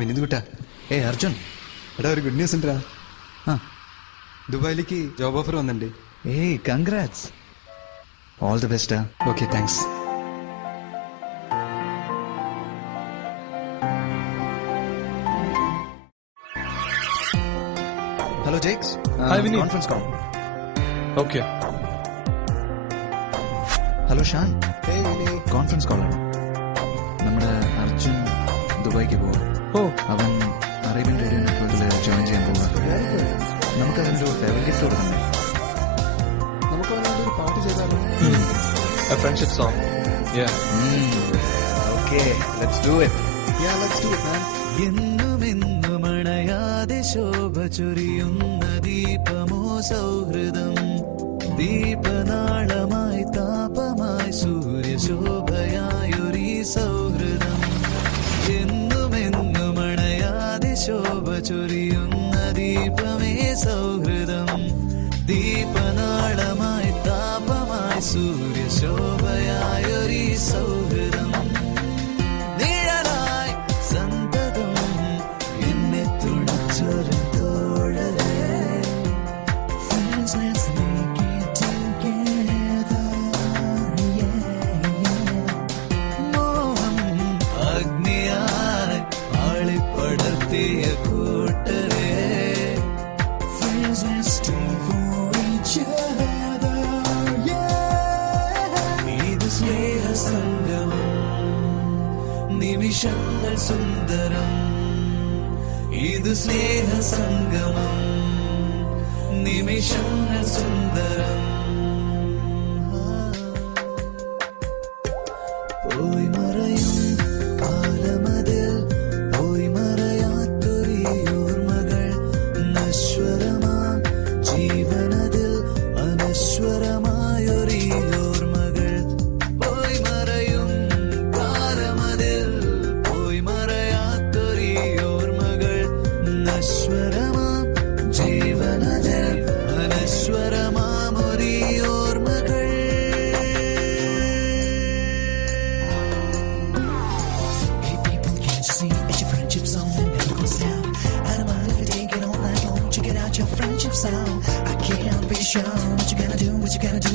വിനിത് കുട്ടാ. അർജുൻ, എടാ ഒരു good news ഉണ്ടാ. ദുബായിലേക്ക് ജോബ് ഓഫർ വന്നിട്ടുണ്ട്. Congrats. All the best. Okay, thanks. Hello Jakes. Conference call. Okay. Hello Shan. കോൺഫറൻസ് കോളാണ്. നമ്മുടെ അർജുൻ ദുബായിക്ക് പോവാ. അവൻ അറേബ്യൻ റേഡിയോ നെറ്റ്വർക്കിൽ ജോയിൻ ചെയ്യാൻ പോവാ. നമുക്ക് അതിനൊരു ഫേവർ ഗിഫ്റ്റ് കൊടുക്കണ്ടേ? നമുക്ക് അവനോടൊരു പാട്ട് ചെയ്താലോ? Friendship song. Okay, let's do it. എന്നുമെന്നുമണയാതെ ശോഭ ചൊരിയുന്ന ദീപമോ സൗഹൃദം, ദീപനാളമായി താപമായി സൂര്യശോഭയായൊരീ സൗഹൃദം. എന്നുമെന്നുമണയാതെ ശോഭ ചൊരിയുന്ന ദീപമേ സൗഹൃദം, ദീപനാളമായി താപമായി സൂര്യശോഭയായൊരീ സൗഹൃദം. നിഴലായി സന്തതം എന്നെ തുണച്ചൊരു തോഴരേ. Friends, let's make it together. മോഹം അഗ്നിയായി ആളിപ്പടർത്തിയ കൂട്ടരേ. Friends, let's stay for each other. ഇത് സ്നേഹസംഗമം, നിമിഷങ്ങൾ സുന്ദരം. ഇത് സ്നേഹസംഗമം, നിമിഷങ്ങൾ സുന്ദരം. പോയി മറയും കാലമതിൽ പോയി മറയാത്തൊരീ ഓർമ്മകൾ. നശ്വരമാം ജീവനതിൽ അനശ്വരമായൊരീ ഓർമ്മകൾ. പോയി മറയും കാലമതിൽ പോയി മറയാത്തൊരീ ഓർമ്മകൾ. നശ്വരമാം ജീവനതിൽ അനശ്വരമാമൊരീ ഓർമ്മകൾ. Hey people, can't you see it's your friendship song that never goes down? I don't mind if you take it all night long. Check it out, your friendship sound. I can't be sure what you gonna do, what you gonna do.